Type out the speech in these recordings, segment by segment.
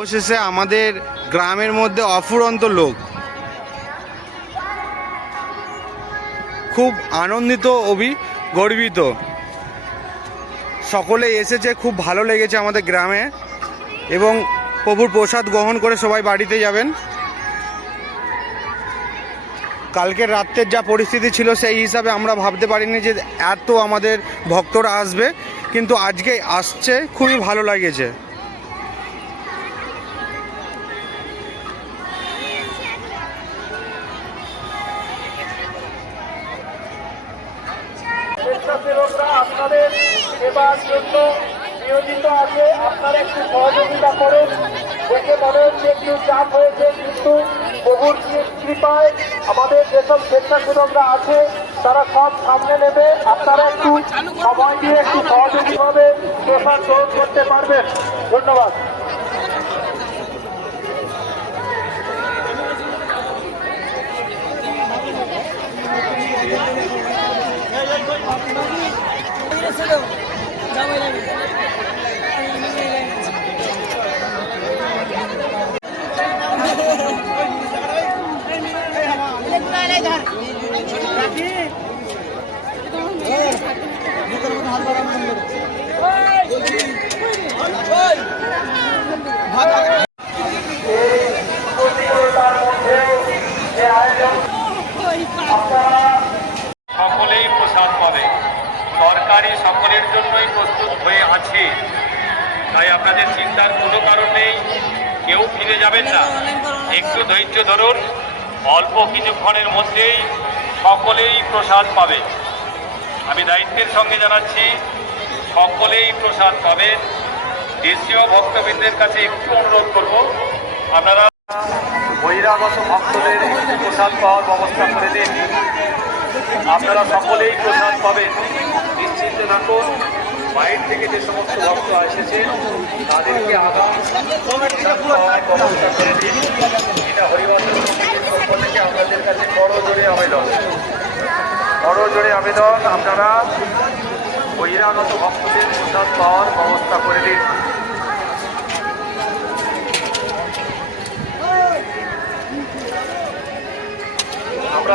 অবশেষে আমাদের গ্রামের মধ্যে অফুরন্ত লোক। খুব আনন্দিত, অভি, গর্বিত। সকলে এসেছে, খুব ভালো লেগেছে আমাদের গ্রামে এবং প্রভুর প্রসাদ গ্রহণ করে সবাই বাড়িতে যাবেন। কালকের রাত্রের যা পরিস্থিতি ছিল সেই হিসাবে আমরা ভাবতে পারিনি যে এত আমাদের ভক্তরা আসবে, কিন্তু আজকে আসছে, খুবই ভালো লাগেছে। আপনাদের সেবার জন্য নিয়োজিত আছে। আপনারা একটু সহযোগিতা করেন। দেখে মনে হচ্ছে একটু চাপ হয়েছে, কিন্তু প্রভুর কৃপায় আমাদের যেসব স্বেচ্ছাসেবকরা আছে, তারা সব সামনে নেবে। আপনারা একটু সময় দিয়ে একটু সহযোগীভাবে প্রসার করতে পারবেন। ধন্যবাদ। প্রতিকূলতার সরকারি সকলের জন্যই প্রস্তুত হয়ে আছে। তাই আপনাদের চিন্তার কোনো কারণ নেই। কেউ ফিরে যাবেন না। একটু ধৈর্য ধরুন। অল্প কিছুক্ষণের মধ্যেই সকলেই প্রসাদ পাবে। আমি দায়িত্বের সঙ্গে জানাচ্ছি, সকলেই প্রসাদ পাবেন। দেশীয় ভক্তবৃন্দের কাছে একটু অনুরোধ করব, আপনারা বহিরাগত ভক্তদের প্রসাদ পাওয়ার ব্যবস্থা করে দিন। আপনারা সকলেই প্রসাদ পাবেন। নিশ্চিন্তে থাকুন। বাইরে থেকে যে সমস্ত ভক্ত এসেছে, তাদেরকে আগাম এটা হরিবাসন পক্ষ থেকে আপনাদের কাছে বড় জোরে আবেদন। বড় জোরে আবেদন আপনারা বহিরাগত ভক্তদের প্রসাদ পাওয়ার ব্যবস্থা করে দিন আমরা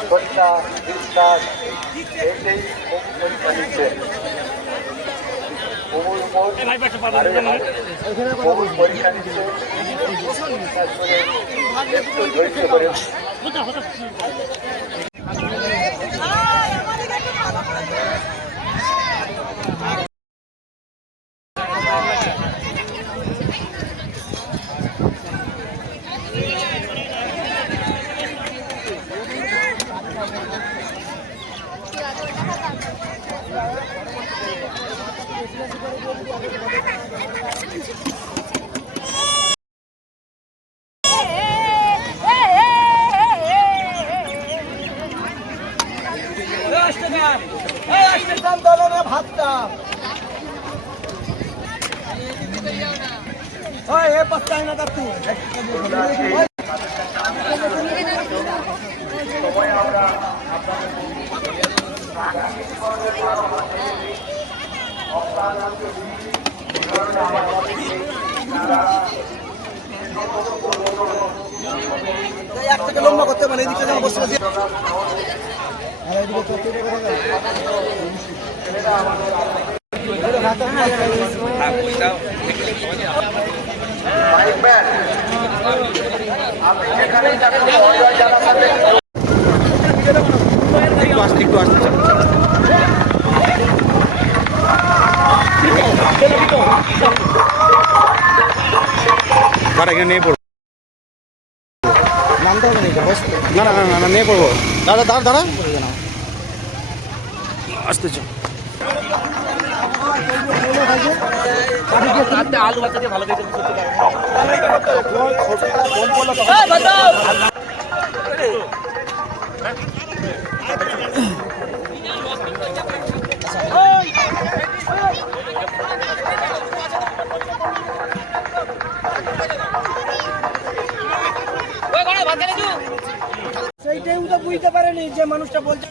শ্রদ্ধা বিশ্বাস এটাই প্রভু পরীক্ষা নিচ্ছে প্রভুর উপর আরও প্রভুর পরীক্ষা নিচ্ছে বিশ্বাস করে একটু করতে মানে এদিকে যেন বসে বসে একটু আসতে। একটু দাঁড়া এখানে নিয়ে পড়ব? না না না না নিয়ে পড়ব। দাঁড়া দাঁড়া দাঁড়া। আসতে চল সেইটাই যে মানুষটা বলছে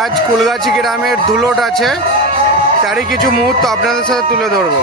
আজ কুলগাছি গ্রামের দুলোট আছে। তারই কিছু মুহূর্ত আপনাদের সাথে তুলে ধরবো।